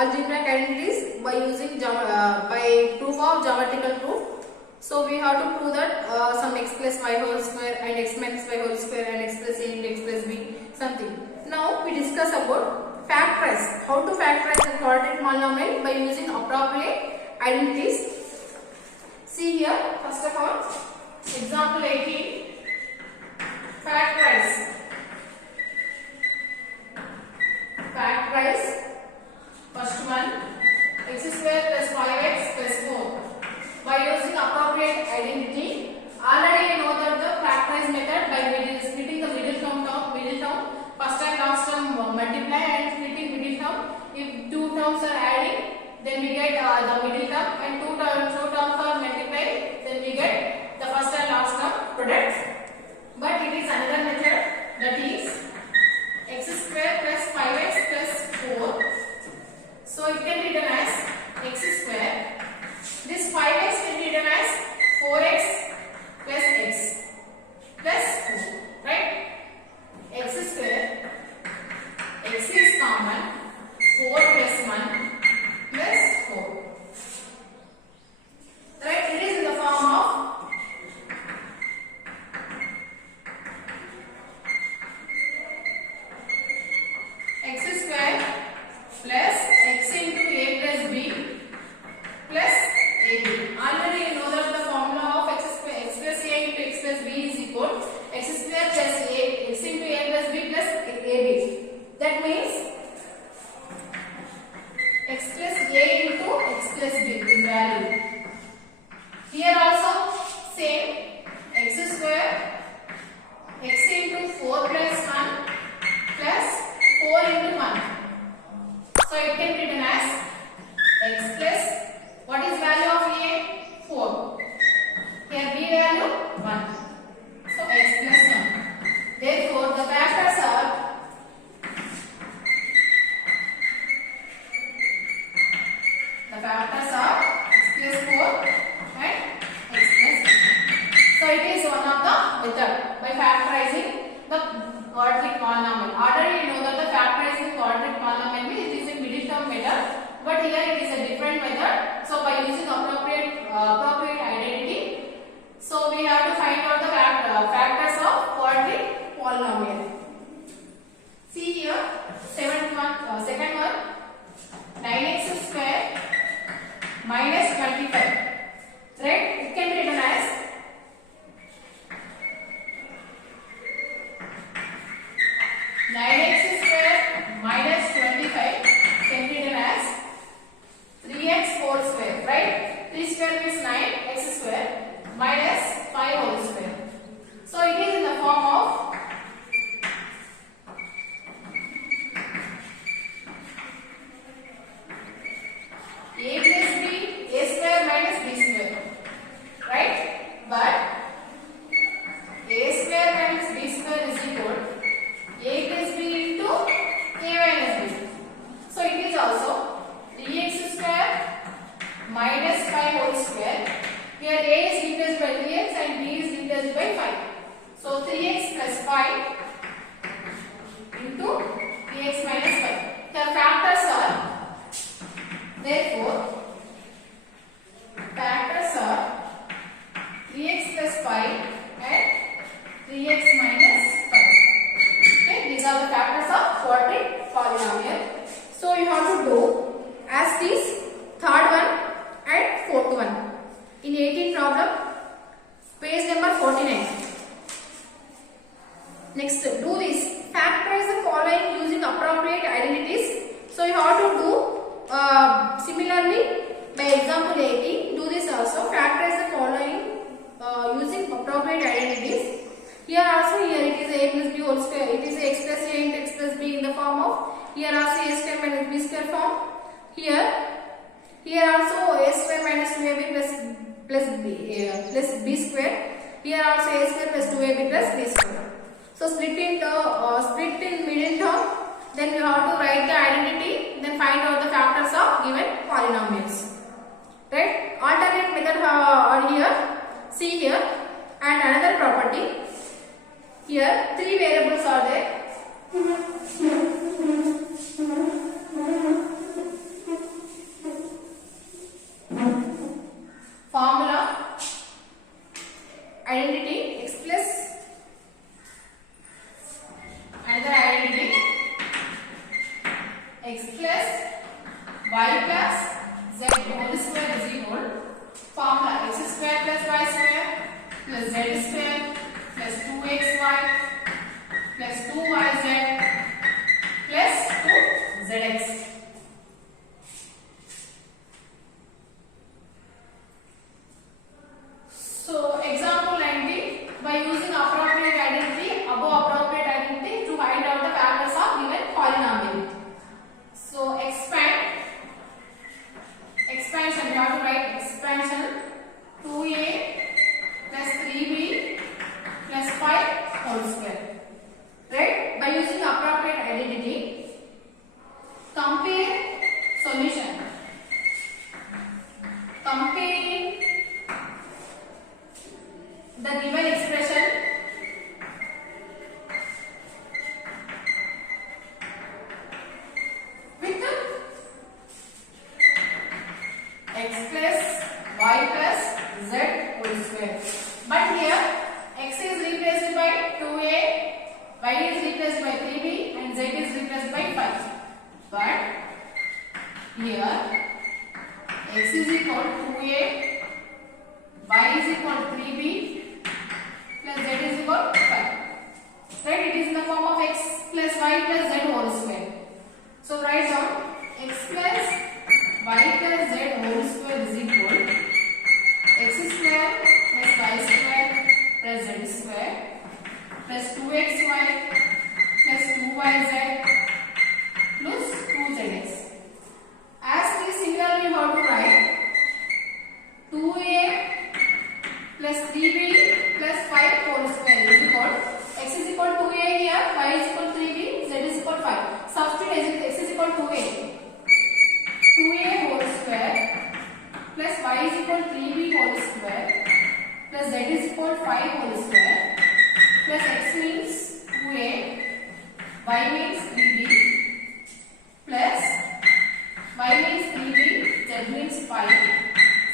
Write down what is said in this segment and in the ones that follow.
algebraic identities by using by proof of geometrical proof. So we have to prove that some x plus y whole square and x minus y whole square and x plus a into x plus b something. Now we discuss about factorize. How to factorize the quadratic polynomial by using appropriate identities. See here, first of all, example 18. Factorize. Factorize. First one, x square plus 5x plus 4. By using appropriate identity, already you know that the factorize method by splitting the middle term, first and last term multiply and splitting middle term. If two terms are adding, then we get the middle term, and two terms are multiplied, then we get the first and last term product. But it is another method, that is x square plus 5x plus 4. So it can be written as x square. This 5x can be written as 4x plus x plus 4, right? X square, x is common, 4 plus 1 plus 4. Right? It is in the form of x square plus x into a plus b plus ab. Already you know that the formula of x plus a into x plus b is equal x square plus a x into a plus b plus ab. That means x plus a into x plus b is value. Here also same, x square x into 4 plus 1 plus 4 into 1. So it can be written as x plus, what is value of a? 4. Here b value 1. So x plus 1. Therefore the factors are x plus 4 and x plus 1. So it is one of the method by factorizing the quadratic polynomial. Already you know that the factorizing quadratic polynomial is a middle term method, but here it is a different method. So by using appropriate identity, so we have to find out the factors of quadratic polynomial. See here, second one, 9x square minus 25. Right? It can be written as minus 25 can be written as 3x whole square, right? 3 square means 9, x square minus 5 whole square. So it is in the form of a plus b, a square minus b square, right? But a square minus b square is equal a plus b into a minus b. So it is also 3x square minus 5 whole square. Here a is replaced by 3x and b is replaced by 5. So 3x plus 5 into 3x minus 5. The factors are, therefore, factors are 3x plus 5 and 3x minus 5. Okay, these are the factors of quadratic polynomial. So you have to do as this third one and fourth one. In 18 problem, page number 49. Next, do this. Factorize the following using appropriate identities. So you have to do similarly by example 18. Do this also. Factorize the following using appropriate identities. Here also, here it is a plus b whole square. It is x plus a into x plus b in the form of, here also a square minus b square form. Here also a square minus 2ab plus b square. Here also a square plus 2ab plus b square. So split in middle term. Then you have to write the identity. Then find out the factors of given polynomials. Right? Alternate method are here. See here, and another property. Here 3 variables are there. plus z square plus 2xy plus 2yz plus 2zx. So example 90, by using appropriate identity, above appropriate identity to find out the factors of given polynomial. So expansion, we have to write expansion 2a plus 3b plus 5 whole square. Right? By using appropriate identity, compare solution. Comparing the given expression with x plus y plus z whole square. But here x is replaced by 2a, y is replaced by 3b and z is replaced by 5. But here x is equal to 2a, y is equal to 3b plus z is equal to 5. Right? It is in the form of x plus y plus z whole square. So write down x plus y plus z whole square is equal to x square plus y square plus z square plus 2xy plus 2yz plus 2zx. As we similarly we have to write 2a plus 3b plus 5 whole square is equal x is equal to 2a here, y is equal to 3b, z is equal to 5. Substitute x is equal to 2a whole square plus y is equal to 3b whole square plus z is equal to 5 whole square plus x means 2a, y means 3b plus y means 3b, z means 5.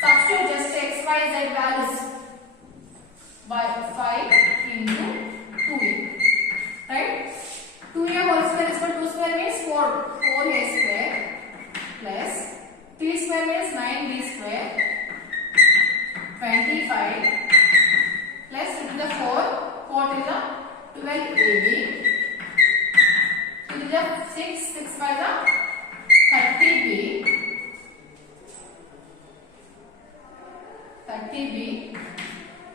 Substitute just x, y, z values by 5 into 2a. Right? 2a whole square is equal to 2 square means 4a square plus 3 square means 9b square 25 plus into the 4 to the 12ab into the 6 by the 30b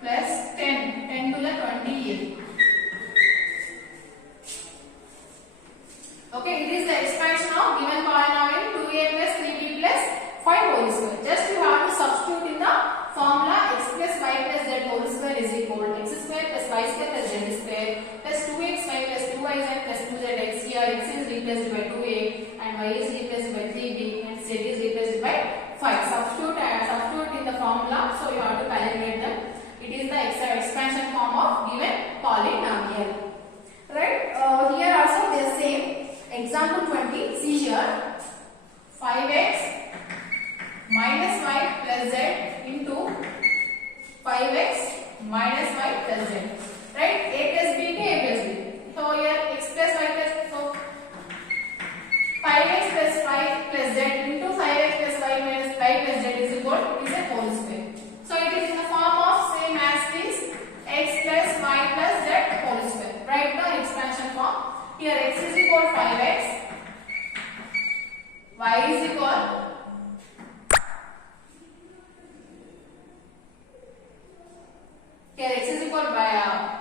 plus 10 to the 20a. Okay, it is the expansion of given polynomial 2a plus 3b plus 5 whole square. Just you have to substitute in the formula x plus y plus z whole square is equal to x square plus y square plus z square plus 2xy plus 2yz plus 2zx. Here x is replaced by 2a and y is replaced by 3b and z is replaced by 5. Substitute in the formula, so you have to calculate them. It is the expansion form of given polynomial. Right? Here also they are same. Example 20. See here, 5x minus y plus z into 5x minus y plus z. Right? A plus b to a plus b. So here x plus y plus, so 5x plus y plus z into 5x plus y minus y plus z is equal is a whole square. So it is in the form of same as this x plus y plus z whole square. Write the expansion form. Here x is equal to 5x, y is equal here x is equal by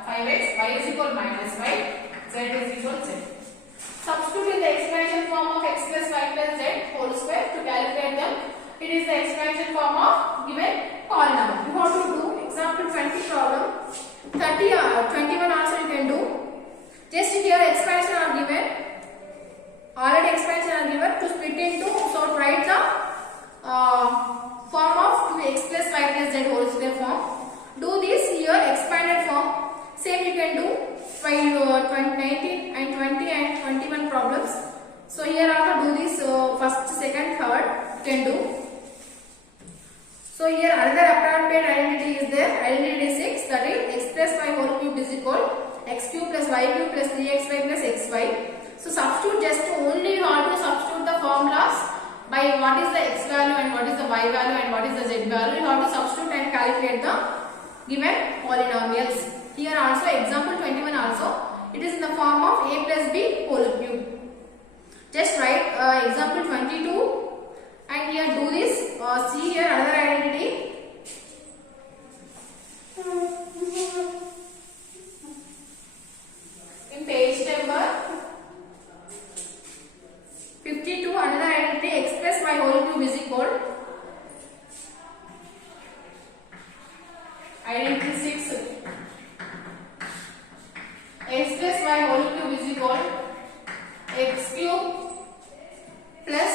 5x, y is equal minus y, z is equal z. Substitute in the expansion form of x plus y plus z whole square to calculate them. It is the expansion form of given polynomial. You have to do example 20 problem. 21 also you can do. Just here expansion are given. Already expansion are given to split into. So write the form of 2x plus y plus z whole square form. Do this here expanded form. Same you can do by 19 and 20 and 21 problems. So here also do this first, second, third you can do. So here another appropriate identity is there. Identity 6, that is x plus y whole cube is equal x cube plus y cube plus 3xy plus xy. So substitute, just only you have to substitute the formulas by what is the x value and what is the y value and what is the z value. You have to substitute and calculate the given polynomials. Here also example 21 also it is in the form of a plus b whole cube. Just write example 22 and here do this. See here another identity. In page number 52 another identity x plus y whole cube is equal. Identity 6 x plus y whole cube is equal x cube plus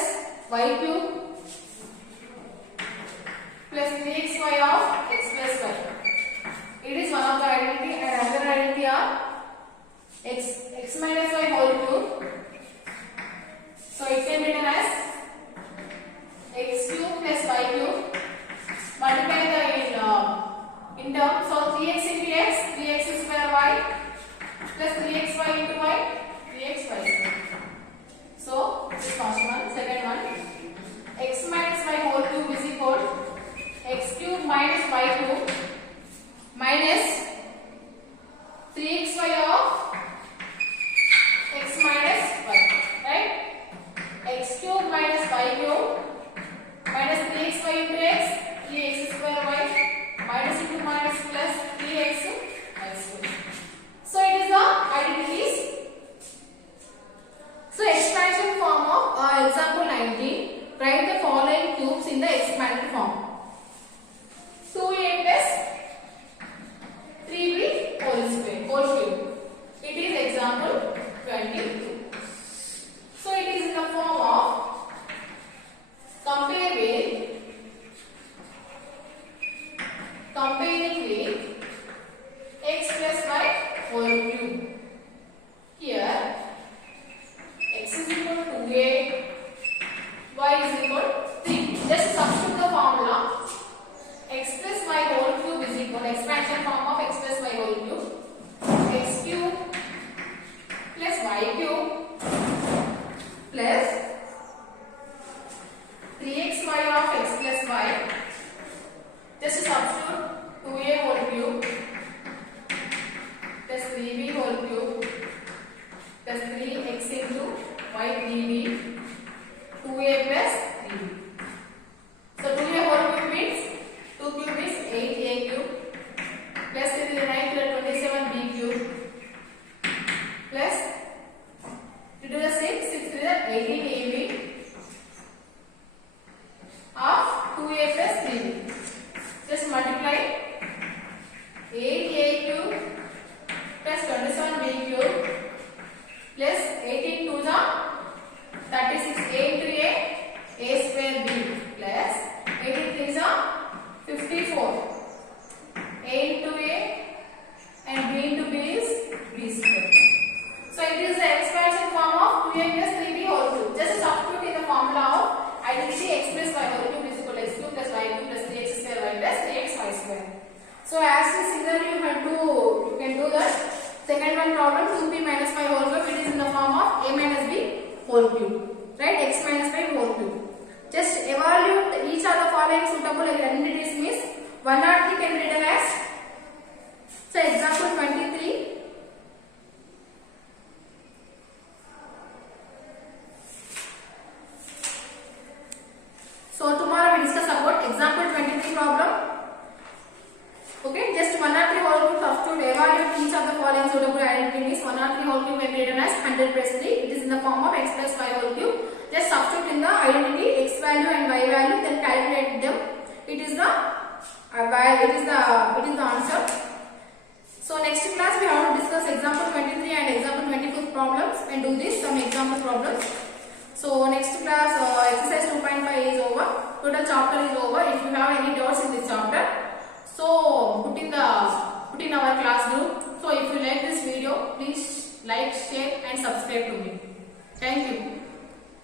y cube plus 3xy of x plus y. It is one of the identity and another identity are x minus y whole cube. So it can be written as x cube plus y cube multiply the in term. So 3x into x, 3x square y plus 3xy into y, 3xy square. So this is first one. Second one, x minus y whole cube is equal x cube minus y cube minus 3xy of x minus y, right? X cube minus y cube minus 3xy into x, 3x square y minus into minus plus 3x y square. So it is the identities. So expansion form of example 19. Write the following cubes in the expanded form. 2a plus 3b whole cube. It is example 22. So it is in the form of comparing with x plus y whole cube. Here x is equal to 2a, y is equal to 3. Just substitute the formula. X plus y whole cube is equal to expansion form of x plus y whole cube. X cube plus y cube plus 3xy of x plus y. Just substitute 2a whole cube plus 3b whole cube plus 3x into y 3b 2a plus 3b. So 2a whole cube means 2 cube is 8a cube plus 3 to the 9 to the 27b cube plus 3 to the 6 to the 18ab of 2a plus 3b. Just multiply 8a cube plus 27b cube plus 18 to the 36 a into a square b plus 18 to the 54 a into a and b into b is b square. So it is the expansion form of 2a plus 3b whole cube. Just substitute in the formula of identity x plus y whole cube is equal to x cube plus y cube plus 3x square y plus 3xy square. So as similarly you can do the second one problem 2b minus y whole cube. It is in the form of a minus b whole cube, right? X minus y whole cube. Just evaluate each of the following suitable identities means 103 can be written as. So example 23. So tomorrow we discuss about example 23 problem. Okay, just 103 whole cube substitute, evaluate each of the following suitable identities. 103 whole cube can be written as 100 plus 3. It is in the form of x plus y whole cube. Just substitute in the identity x value and y value, then calculate them. It is the answer. So next class we have to discuss example 23 and example 24 problems and do this some example problems. So next class exercise 2.5 is over. Total chapter is over. If you have any doubts in this chapter, so put in our class group. So if you like this video, please like, share and subscribe to me. Thank you.